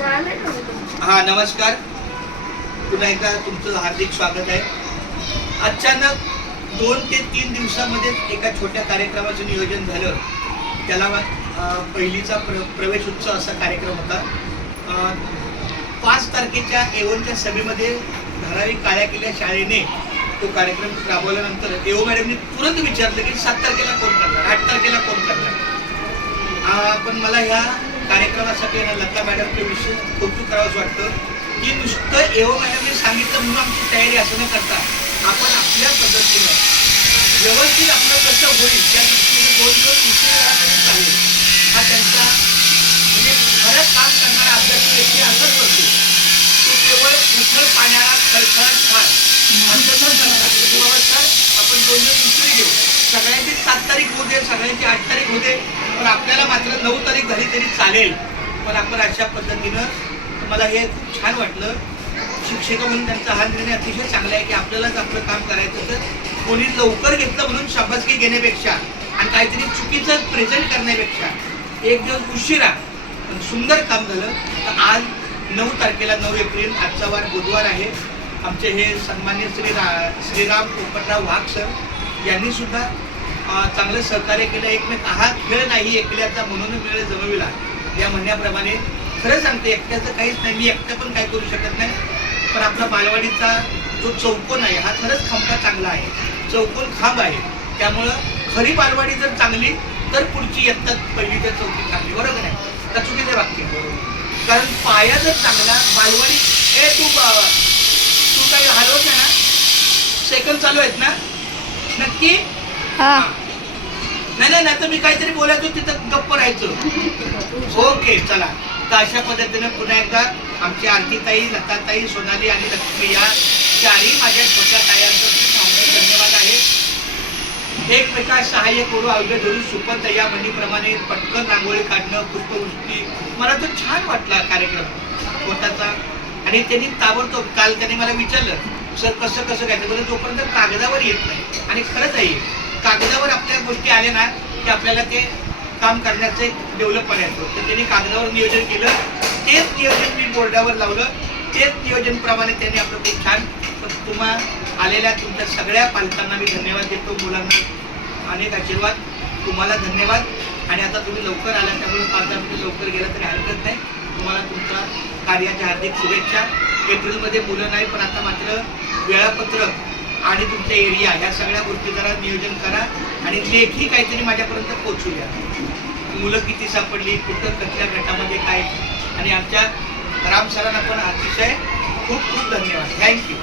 हा नमस्कार. पुन्हा एकदा तुमचं हार्दिक स्वागत आहे. अचानक दोन ते तीन दिवसामध्ये एका छोट्या कार्यक्रमाचं नियोजन झालं. त्याला पहिलीचा प्र प्रवेश उत्सव असा कार्यक्रम होता. पाच तारखेच्या एओनच्या सभेमध्ये धारावी काळ्या केल्या शाळेने तो कार्यक्रम राबवल्यानंतर एओ मॅडमने तुरंत विचारलं की सात तारखेला कोण करणार? आठ तारखेला कोण करणार? पण मला ह्या कार्यक्रमासाठी ना लता मॅडमचं विशेष कौतुक करावंच वाटतं. की नुसतं एओ मॅडमने सांगितलं म्हणून आमची तयारी असं न करता आपण आपल्या पद्धतीनं व्यवस्थित आपलं कसं होईल त्या दृष्टीने दोन दिवस उशीर तरी चालेल हा त्यांचा म्हणजे खरं काम करणारा अभ्यासू व्यक्ती असंच करतो तो केवळ उथळ पाण्याला खळखळाट फार असं न करता की बाबा सर आपण दोन दिवस उशीर घेऊ. सगळ्यांची सात तारीख होते सगळ्यांची आठ तारीख होते पण आपल्याला मात्र नऊ तारीख झाली तरी चालेल. पण आपण अशा पद्धतीनं मला हे खूप छान वाटलं. शिक्षक म्हणून त्यांचा हा निर्णय अतिशय चांगला आहे की आपल्यालाच आपलं काम करायचं तर कोणी लवकर घेतलं म्हणून शाबासकी घेण्यापेक्षा आणि काहीतरी चुकीचं प्रेझेंट करण्यापेक्षा एक दिवस उशिरा पण सुंदर काम झालं. तर आज नऊ तारखेला नऊ एप्रिल आजचा वार बुधवार आहे. आमचे हे सन्मान्य श्री रा श्रीराम पोपटराव वाघ सर यांनी सुद्धा चांगलं सहकार्य केलं. एकमेक हा खेळ नाही एकल्याचा म्हणून वेळ जमविला. या म्हणण्याप्रमाणे खरं सांगते एकट्याचं काहीच नाही. मी एकटं पण काय करू शकत नाही. पण आपला बालवाडीचा जो चौकोन आहे हा खरंच खांबा चांगला आहे. चौकोन खांब आहे. त्यामुळं खरी बालवाडी जर चांगली तर पुढची इयत्ता पहिली ते चौथी चांगली. बरोबर आहे? का चुकीचं वाक्य कारण पाया जर चांगला बालवाडी ए तू तू काही हलवत ना? सेकंद चालू आहेत ना? नक्की? हा. नाही नाही नाही तर मी काहीतरी बोलायचो तिथं गप्प राहायचो. ओके चला. तर अशा पद्धतीनं पुन्हा एकदा आमची आरतीताई लताताई सोनाली आणि लक्ष्मी या चारही माझ्या छोट्या तायांचं धन्यवाद आहे. एकमेका सहाय्य करू अवघ्य धरून सुपत या म्हणीप्रमाणे पटकन रांगोळी काढणं पुष्पवृष्टी. मला तो छान वाटला कार्यक्रम स्वतःचा आणि त्यांनी ताबडतोब काल त्यांनी मला विचारलं सर कसं कसं काय? बरं जोपर्यंत कागदावर येत नाही आणि खरंच आहे. आले ना की आपल्याला ते काम करण्याचं एक डेव्हलपमेंट येतो तर त्यांनी कागदावर नियोजन केलं. तेच नियोजन मी बोर्डावर लावलं. तेच नियोजनप्रमाणे त्यांनी आपलं खूप छान तुम्हा आलेल्या तुमच्या सगळ्या पालकांना मी धन्यवाद देतो मुलांना अनेक आशीर्वाद. तुम्हाला धन्यवाद. आणि आता तुम्ही लवकर आला त्यामुळे पाच दहा मिनिटं लवकर गेलं तरी हरकत नाही. तुम्हाला तुमच्या कार्याच्या हार्दिक शुभेच्छा. एप्रिलमध्ये मुलं नाही पण आता मात्र वेळापत्रक आणि तुमच्या एरिया ह्या सगळ्या गोष्टी जरा नियोजन करा आणि लेखी काहीतरी माझ्यापर्यंत पोहोचू द्या मुलं किती सापडली कुठं कसल्या गटामध्ये काय? आणि आमच्या राम सरांना पण अतिशय खूप खूप धन्यवाद. थँक्यू.